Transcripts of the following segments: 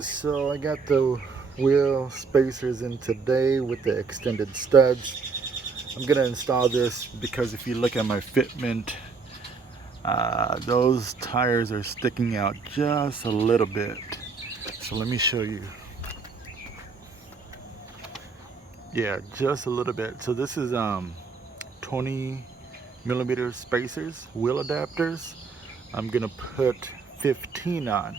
So I got the wheel spacers in today with the extended studs. I'm gonna install this because if you look at my fitment, those tires are sticking out just a little bit. So let me show you. Yeah, just a little bit. So this is 20 millimeter spacers, wheel adapters. I'm gonna put 15 on.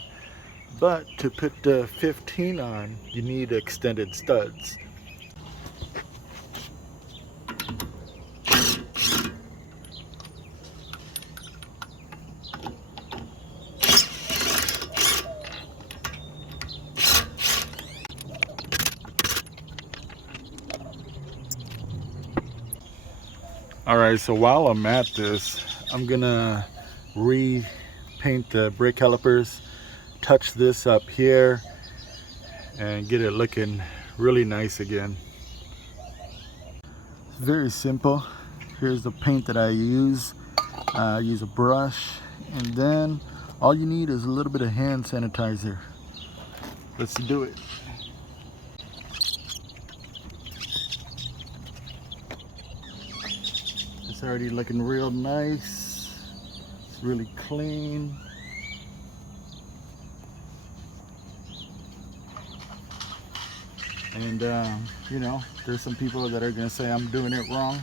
But to put the 15 on, you need extended studs. Alright, so while I'm at this, I'm gonna repaint the brake calipers, touch this up here, and get it looking really nice again. It's very simple. Here's the paint that I use. I use a brush, and then all you need is a little bit of hand sanitizer. Let's do it. It's already looking real nice. It's really clean. And you know, there's some people that are gonna say I'm doing it wrong,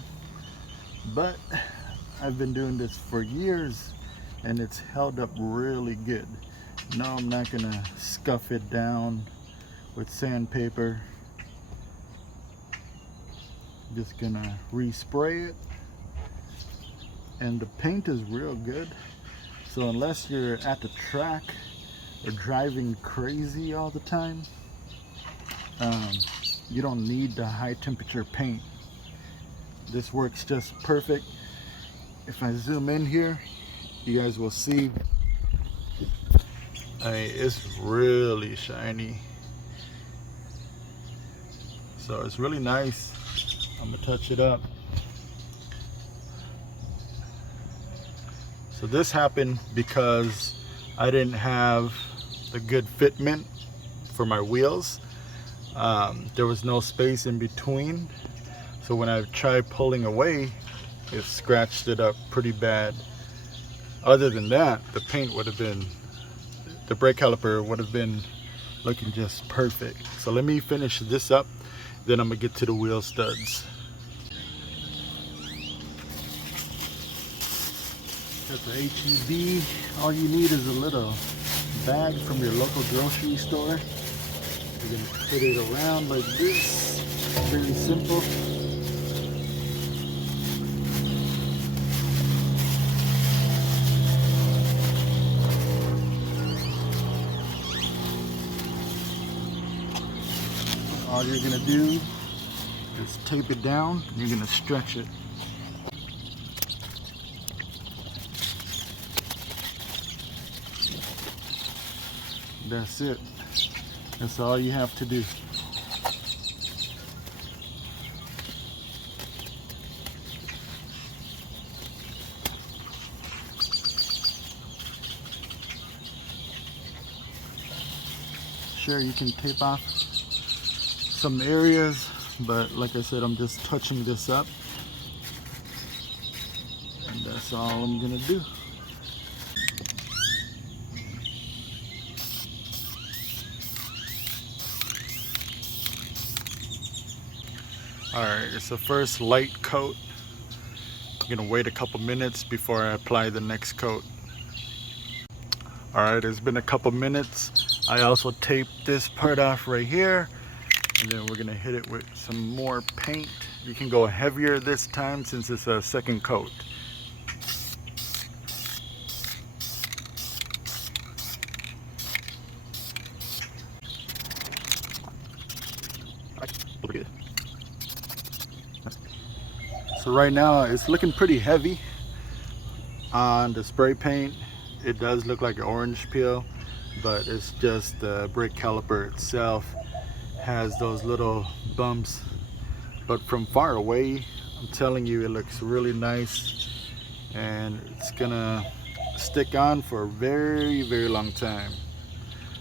but I've been doing this for years and it's held up really good. No, I'm not gonna scuff it down with sandpaper. Just gonna respray it, and the paint is real good. So unless you're at the track or driving crazy all the time, you don't need the high temperature paint. This works just perfect. If I zoom in here, you guys will see, I mean, it's really shiny. So it's really nice. I'm gonna touch it up. So this happened because I didn't have the good fitment for my wheels. There was no space in between. So when I tried pulling away, it scratched it up pretty bad. Other than that, the paint would have been, the brake caliper would have been looking just perfect. So let me finish this up, then I'm gonna get to the wheel studs. Got the HEB. All you need is a little bag from your local grocery store. You're gonna put it around like this. Very simple. All you're gonna do is tape it down and you're gonna stretch it. That's it. That's all you have to do. Sure, you can tape off some areas, but like I said, I'm just touching this up, and that's all I'm gonna do. Alright, it's the first light coat. I'm gonna wait a couple minutes before I apply the next coat. Alright, it's been a couple minutes. I also taped this part off right here, and then we're gonna hit it with some more paint. You can go heavier this time since it's a second coat. So right now it's looking pretty heavy on the spray paint. It does look like an orange peel, but it's just the brake caliper itself has those little bumps. But from far away, I'm telling you, it looks really nice, and it's gonna stick on for a very long time.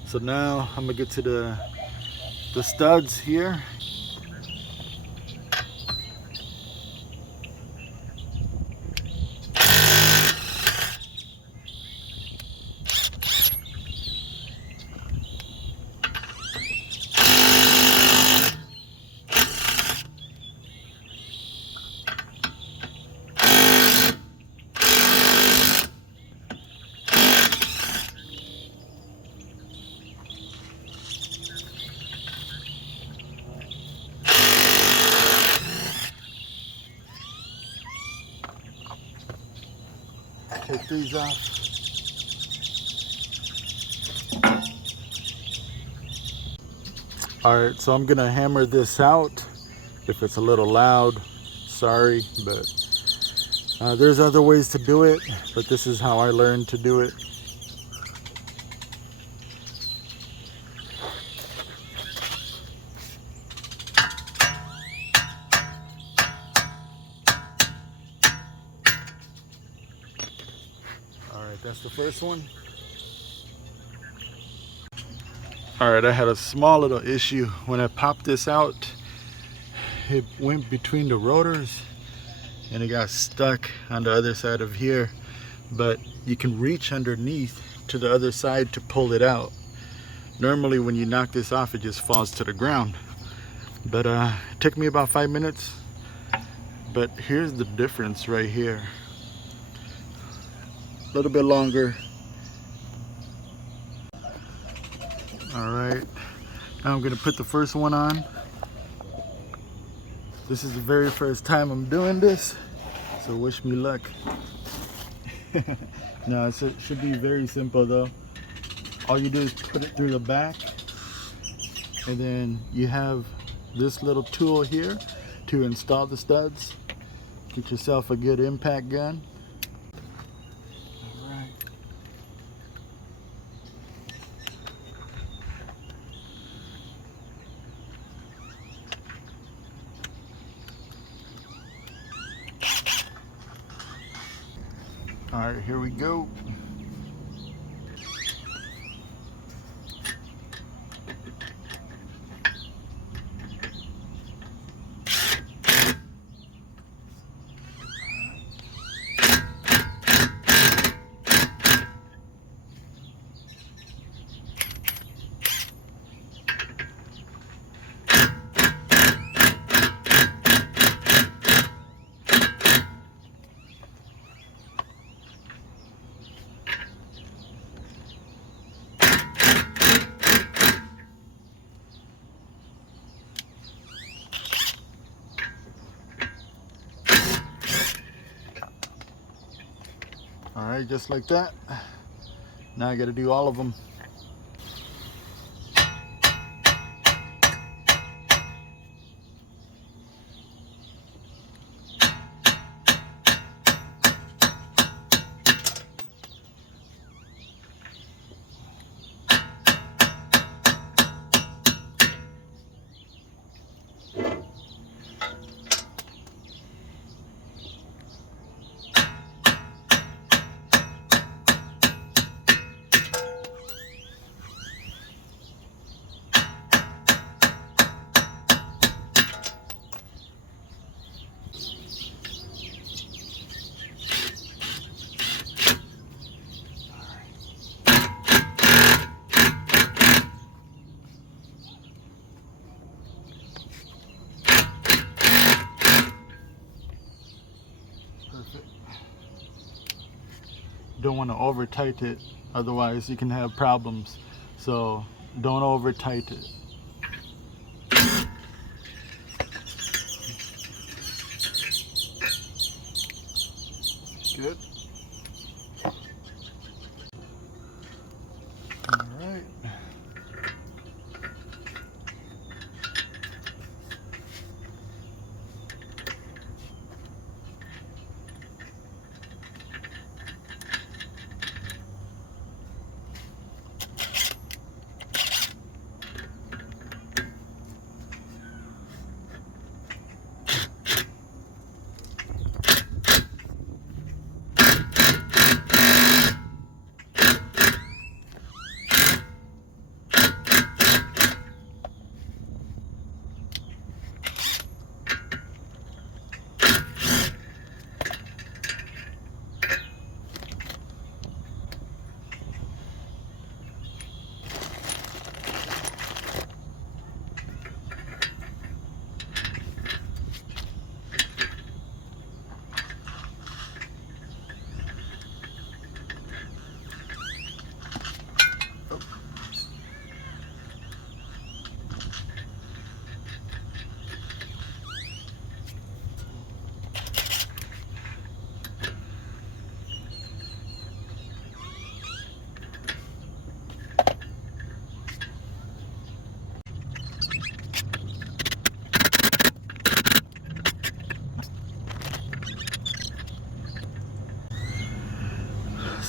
So So now I'm gonna get to the studs here. Take these off. All right, so I'm gonna hammer this out. If it's a little loud, sorry, but there's other ways to do it, but this is how I learned to do it. All right, that's the first one. All right, I had a small little issue. When I popped this out, it went between the rotors and it got stuck on the other side of here, but you can reach underneath to the other side to pull it out. Normally when you knock this off, it just falls to the ground, but it took me about 5 minutes. But here's the difference right here. A little bit longer. All right, now I'm gonna put the first one on. This is the very first time I'm doing this, so wish me luck. No, it should be very simple though. All you do is put it through the back, and then you have this little tool here to install the studs. Get yourself a good impact gun. All right. All right, here we go. All right, just like that. Now I got to do all of them. Don't want to over tight it, otherwise you can have problems, so don't over tight it. Good. All right.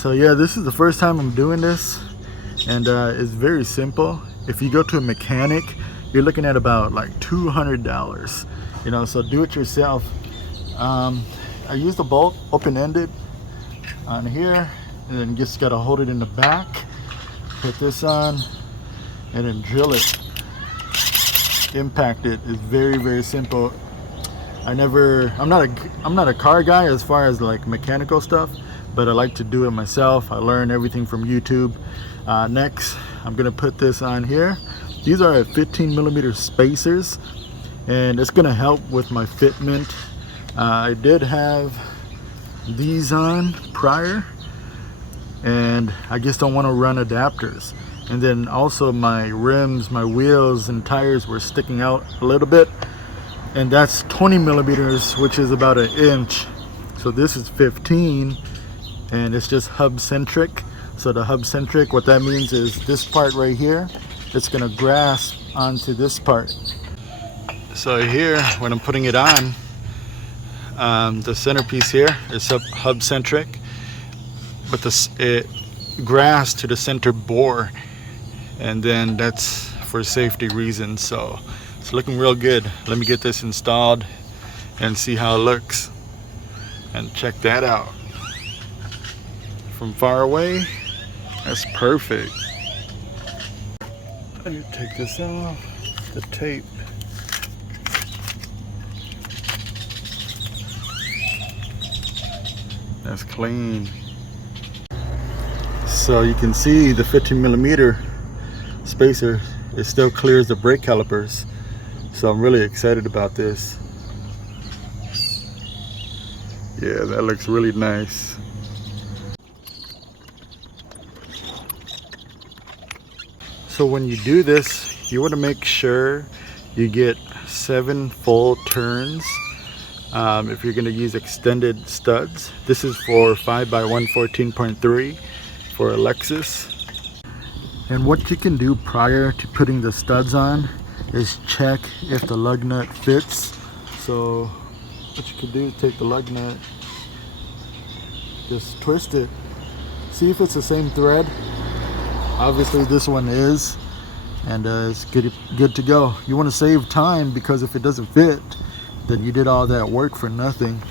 So yeah, this is the first time I'm doing this, and it's very simple. If you go to a mechanic, you're looking at about like $200, you know, so do it yourself. I used the bolt open-ended on here, and then just gotta hold it in the back, put this on, and then drill it, impact it. It's very, very simple. I'm not a car guy as far as like mechanical stuff, but I like to do it myself. I learn everything from YouTube. Next, I'm gonna put this on here. These are 15mm spacers, and it's gonna help with my fitment. I did have these on prior, and I just don't want to run adapters. And then also my rims, my wheels and tires were sticking out a little bit, and that's 20mm, which is about 1 inch. So this is 15, and it's just hub centric. So the hub centric, what that means is this part right here, it's gonna grasp onto this part. So here, when I'm putting it on, the centerpiece here is hub centric, but it grasps to the center bore, and then that's for safety reasons. So it's looking real good. Let me get this installed and see how it looks, and check that out from far away. That's perfect. Let me take this off, the tape. That's clean. So you can see the 15mm spacer, it still clears the brake calipers. So I'm really excited about this. Yeah, that looks really nice. So when you do this, you want to make sure you get 7 full turns. If you're going to use extended studs, this is for 5x114.3 for a Lexus. And what you can do prior to putting the studs on is check if the lug nut fits. So what you can do is take the lug nut, just twist it, see if it's the same thread. Obviously this one is, and it's good to go. You want to save time, because if it doesn't fit, then you did all that work for nothing.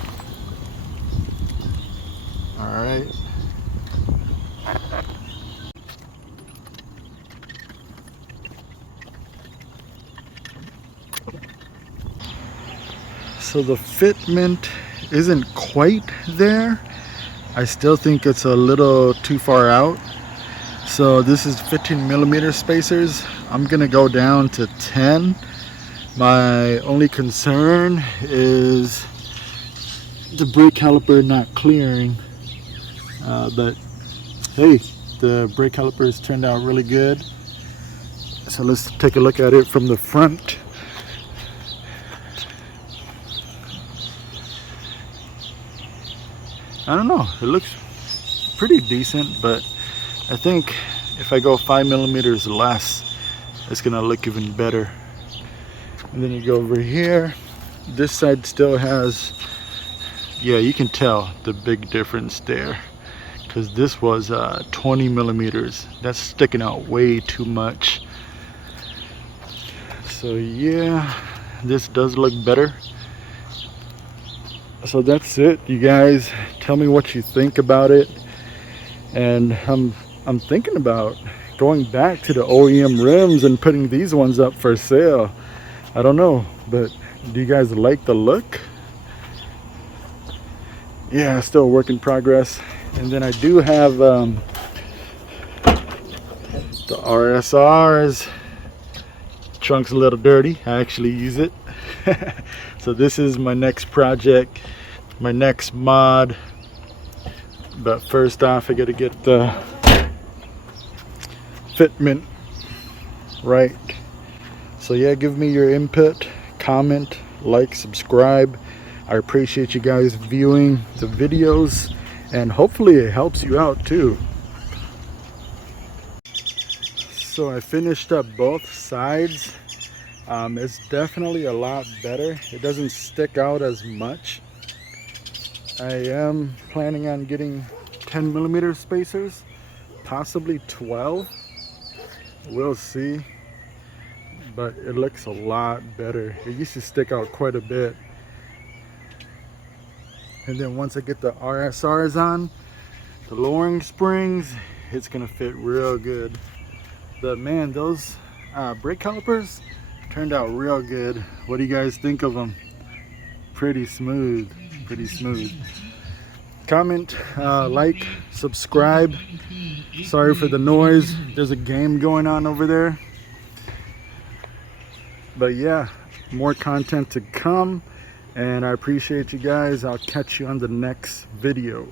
All right. So the fitment isn't quite there. I still think it's a little too far out. So this is 15mm spacers. I'm gonna go down to 10. My only concern is the brake caliper not clearing, but hey, the brake calipers turned out really good. So let's take a look at it from the front. I don't know, it looks pretty decent, but I think if I go 5mm less, it's gonna look even better. And then you go over here, this side still has, yeah, you can tell the big difference there, because this was 20mm. That's sticking out way too much. So yeah, this does look better. So that's it, you guys. Tell me what you think about it. And I'm thinking about going back to the OEM rims and putting these ones up for sale. I don't know, but do you guys like the look? Yeah, still a work in progress. And then I do have the RSRs. Trunk's a little dirty. I actually use it. So this is my next project, my next mod. But first off, I gotta get the fitment right. So yeah, give me your input, comment, like, subscribe. I appreciate you guys viewing the videos, and hopefully it helps you out too. So I finished up both sides. It's definitely a lot better. It doesn't stick out as much. I am planning on getting 10 millimeter spacers, possibly 12. We'll see. But it looks a lot better. It used to stick out quite a bit. And then once I get the RSRs on, the lowering springs, it's gonna fit real good. But man, those brake calipers turned out real good. What do you guys think of them? Pretty smooth, pretty smooth. Comment, like, subscribe. Sorry for the noise. There's a game going on over there. But yeah, more content to come, and I appreciate you guys. I'll catch you on the next video.